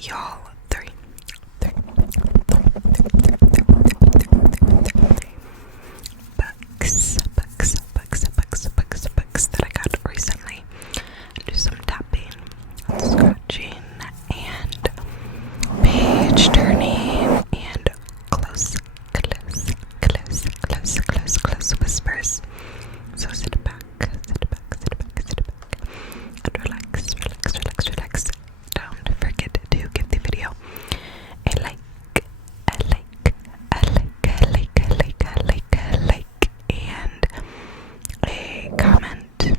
y'all. Three books that I got recently. Do some tapping, scratching, and page turning, and close whispers. So sit back, and relax. Don't forget to give the video a like, and a comment.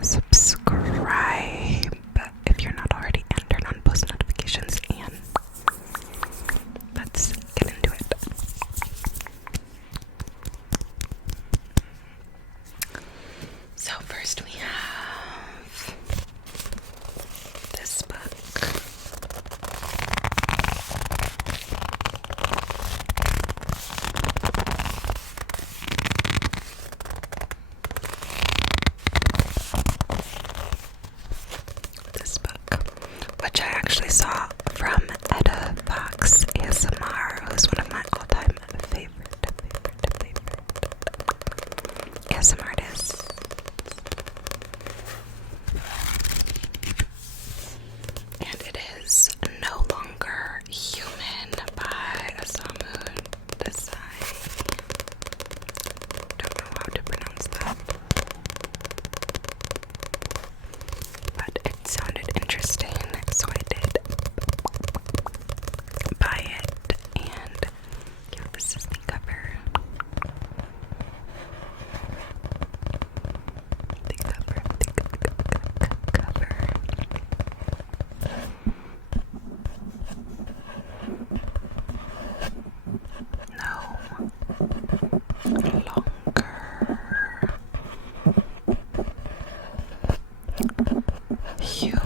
Subscribe if you're not already, and turn on post notifications, and let's get into it. So first we have this book. Which I actually saw from Etta Fox ASMR, who's one of my all-time favorite ASMR artists. And it is No Longer Human by Osamu Dazai. Don't know how to pronounce that, but it sounded interesting, so I did buy it. And yeah, this is the cover. No longer human.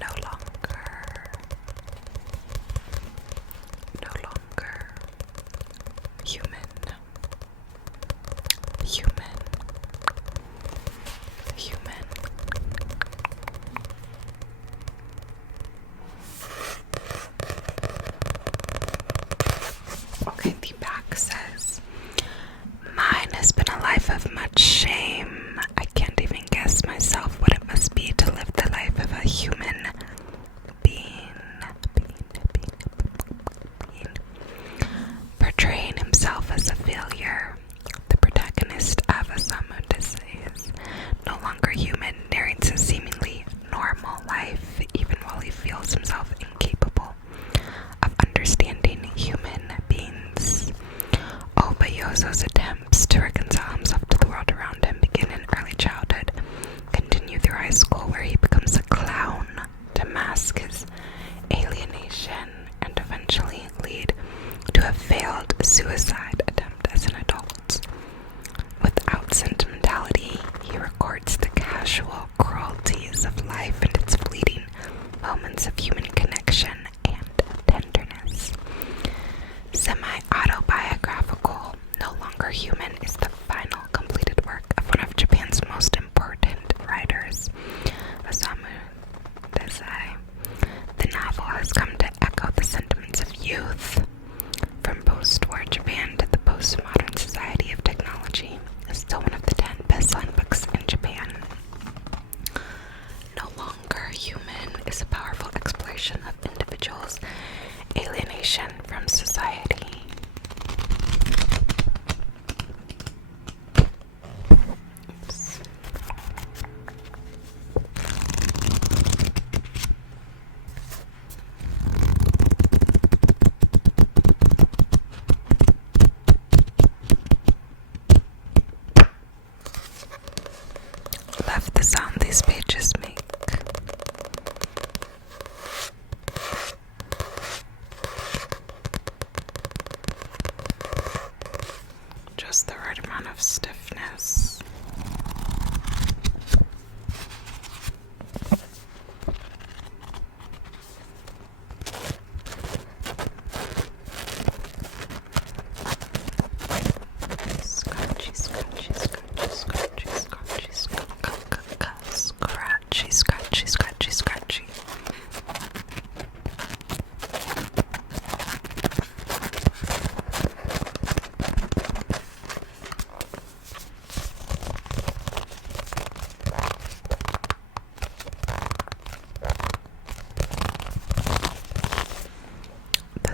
No longer human. Okay, the back says, "Mine has been a life of much shame. I can't even guess myself what it must be to live the life of a human being. Portraying himself as a failure. The protagonist of Osamu Dazai is no longer human, narrates a seemingly normal life, even while he feels himself incapable of understanding human beings. Obayoso's attempts to reconcile himself to the world around him begin in early childhood, continue through high school, where he becomes a clown to mask his alienation, and eventually lead to a failed suicide attempt as an adult. Without sentimentality, he records the casual cruelties of life and its fleeting moments of human connection and tenderness. Semi-autobiographical, No Longer Human is the final completed work of one of Japan's most important writers, Osamu Dazai. The novel has come to echo the sentiments of youth. From post-war Japan to the postmodern society of technology, is still one of the 10 best-selling books in Japan. No Longer Human is a powerful exploration of individuals' alienation from society. Oops. Love the sound these pages make. Just the right amount of stiffness.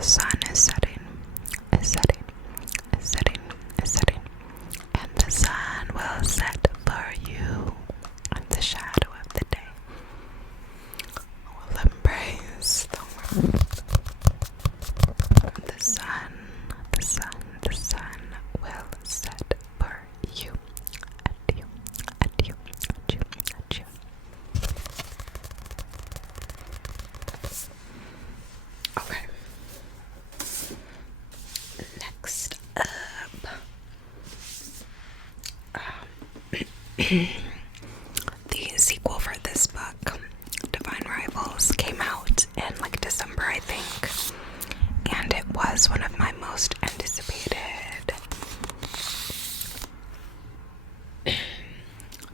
the sun is setting, is setting, is setting, is setting, and the sun will set for you in the shadow of the day. Will embrace the world. The sun, the sun, the sun will set for you. Adieu, adieu, adieu, adieu. Okay. Next up, the sequel for this book, Divine Rivals, came out in like December, I think, and it was one of my most anticipated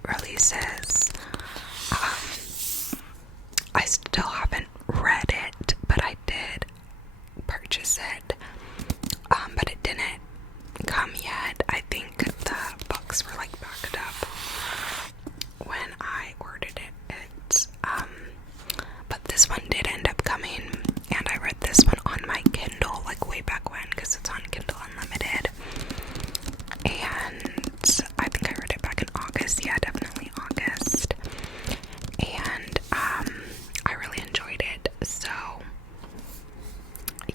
releases. I still haven't read it, but I did purchase it, but it didn't come yet. I think the books were like backed up when I ordered it. But this one did end up coming, and I read this one on my Kindle like way back when, because it's on Kindle Unlimited, and I think I read it back in August. Yeah, definitely August. And I really enjoyed it. So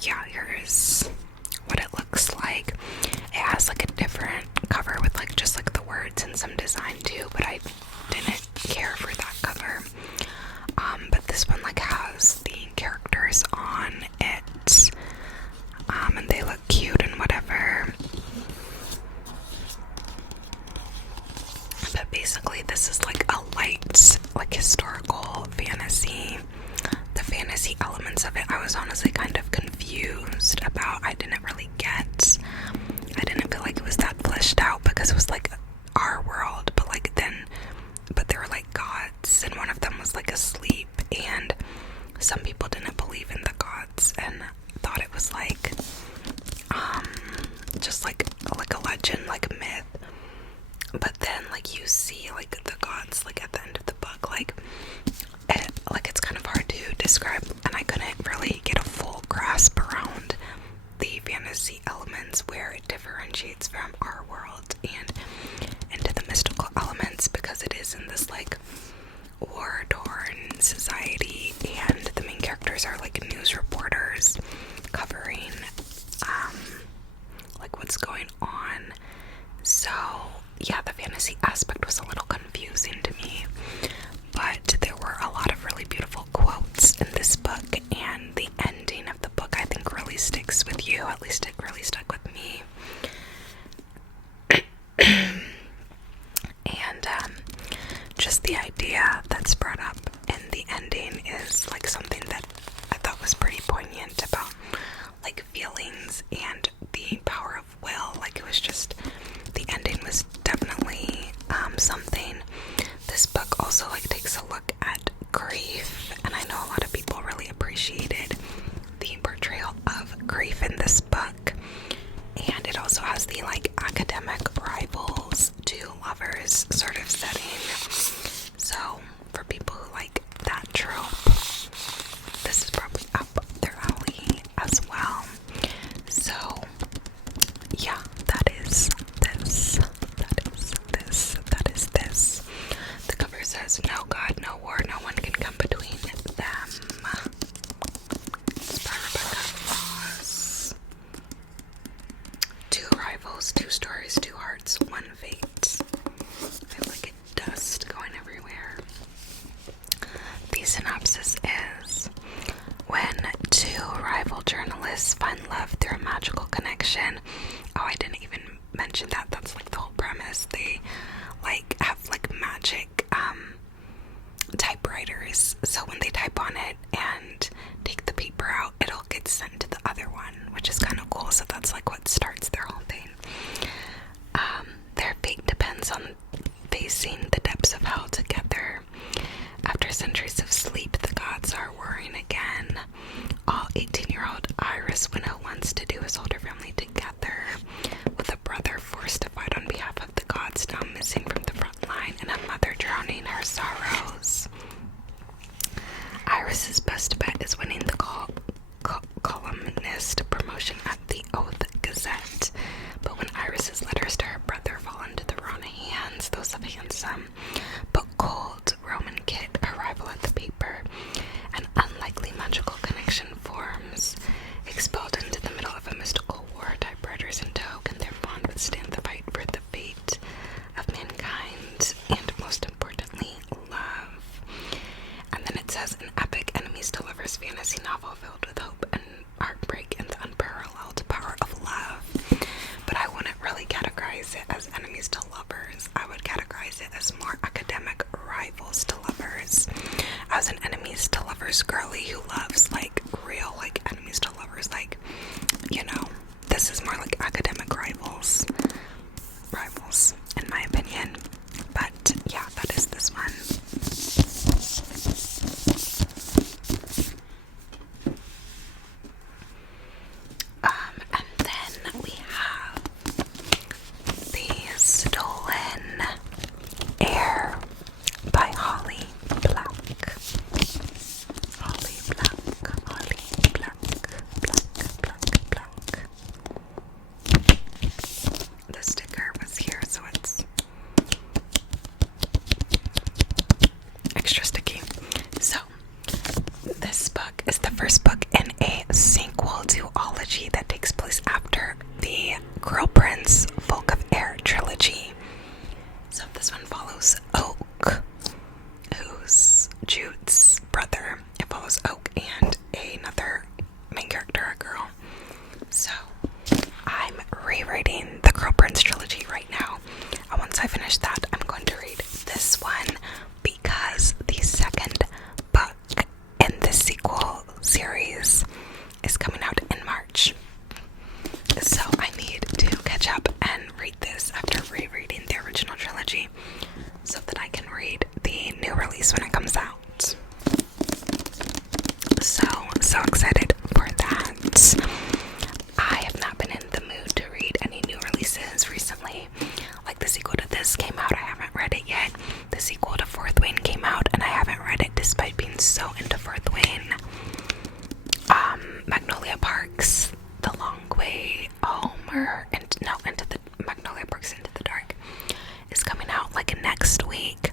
yeah, here's what it looks like. It has like a different cover with like just like the words and some design too, but I didn't care for that cover. But this one like has the characters on it, and they look cute and whatever. But basically this is like a light, like historical fantasy. The fantasy elements of it I was honestly kind of confused about. I didn't really get. I didn't feel like it was that fleshed out, because it was like our world, but they were like gods, and one of them was like asleep, and some people didn't believe in the gods and thought it was like just like a legend, like a myth. But then like you see like the gods like at the end of the book, like it's kind of hard to describe, and I couldn't really get a full grasp around the fantasy elements where it differentiates from our world and into the mystical elements, because it is in this like war-torn society, and the main characters are like news reporters covering like what's going on. So yeah, the fantasy aspect was a little confusing to me, but there were a lot of really beautiful quotes in this book, and the ending of the book I think really sticks with you. At least it really stuck with me. And just the idea that's brought up in the ending is like something that I thought was pretty poignant about like feelings and the power of will. Like it was just, the ending was definitely something. This book also like takes a look at grief, and I know a lot of people really appreciated the portrayal of grief in this book. And it also has the like academic rivals to lovers sort of setting. So for people who like that trope, this is probably up their alley as well. So yeah, that is this. The cover says, "No God, no war, no one can come between them." It's by Rebecca Voss. Two rivals, two stories, two hearts, one fate. I have like dust going everywhere. The synopsis is: when two rival journalists find love through a magical connection. Oh, I didn't even mention that. That's like the whole premise. They like have like magic typewriters, so when they type on it and take the paper out, it'll get sent to the other one, which is kind of cool. So that's like what starts their whole thing. Their fate depends on facing the depths of hell together. After centuries of sleep, the gods are warring again. All 18-year-old Iris Winnow wants to do his older family together, with a brother forced to fight on behalf of the gods now missing from the front line, and a mother drowning her sorrows. Iris's best bet is winning the columnist lovers girly who loves like real like enemies to lovers, like, you know, this is more like academic rivals in my opinion. But yeah, that is this one. And then we have the Stolen Air by Holly Black. Holly Black, Holly Black. The sticker was here, so it's extra sticky. So, this book is the first book in a sequel duology that takes place after the Girl Prince Folk of Air trilogy. So this one follows Oak, who's Jude's brother. It follows Oak and another main character, a girl. So I'm rereading the Girl Prince trilogy right now. And once I finish that, I'm going to read this one because the second book in the sequel series is coming out in March. So I need to catch up and read this after rereading the original trilogy so that I can read the new release when it comes out. So excited for that. I have not been in the mood to read any new releases recently. Like the sequel to this came out, I haven't read it yet. The sequel to Fourth Wing came out and I haven't read it despite being so into Fourth Wing. Magnolia Parks, The Long Way Home, Into the Magnolia Parks Into the Dark is coming out like next week.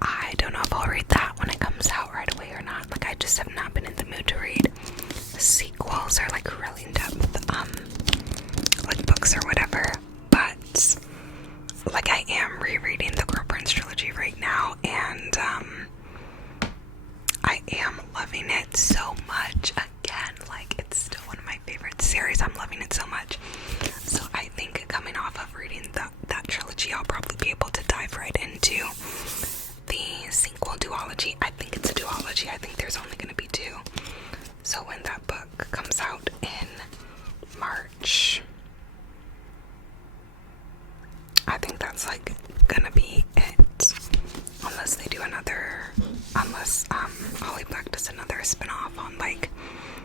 I don't know if I'll read that when it comes out right away or not. Like I just have not been in the mood to read sequels or like really in-depth like books or whatever. But like I am rereading the Girl Prince trilogy right now, and I am loving it so much. Again, like it's still one of my favorite series. I'm loving it so much. So I think coming off of reading that trilogy, I'll probably be able to dive right into the sequel duology. I think it's a duology. I think there's only going to be two. So when that book comes out in March, I think that's like gonna be it. Unless they do Holly Black does another spin-off on like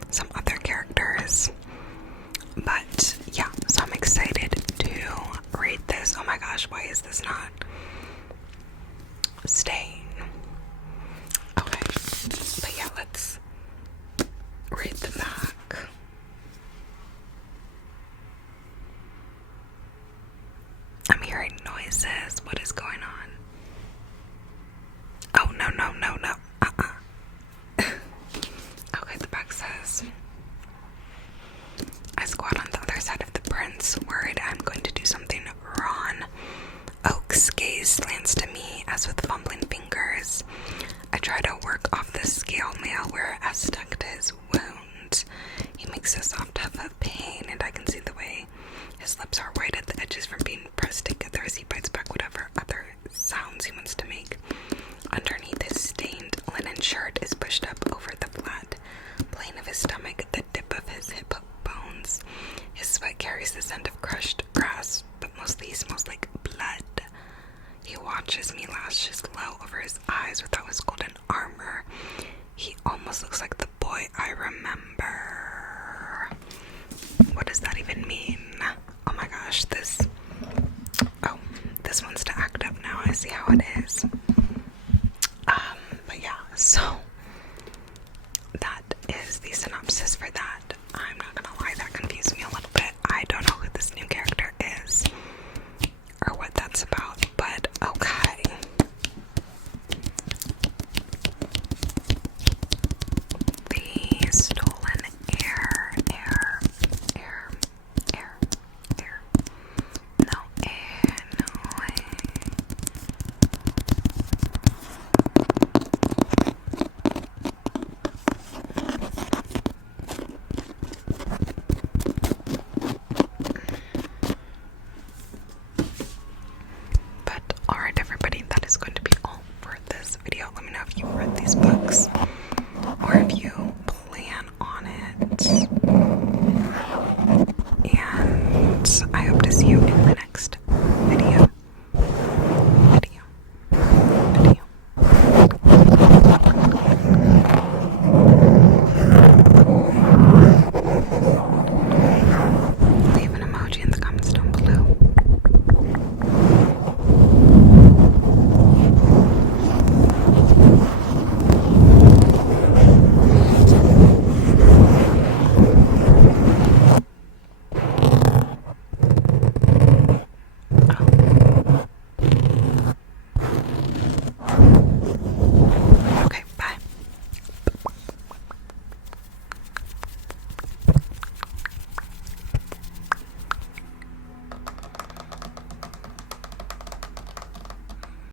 some other characters. But yeah, so I'm excited to read this. Oh my gosh, why is this not staying? Okay, but yeah, let's read the back. I'm hearing noises. What is going on? Oh, no. Okay, the back says, I squat on the other side of the prince, worried I'm going to do something wrong. Oak's gaze slants to me, as with fumbling fingers. I try to work off the scale mail where it has stuck to his wound. He makes a soft huff of pain, and I can see the way his lips are white at the edges from being pressed together as he bites back whatever other sounds he wants to make. Underneath his stained linen shirt is pushed up over the flat plane of his stomach, the dip of his hip bones. His sweat carries the scent of crushed grass, but mostly he smells like blood. He watches me lashes low over his eyes without his golden armor. He almost looks like the boy I remember.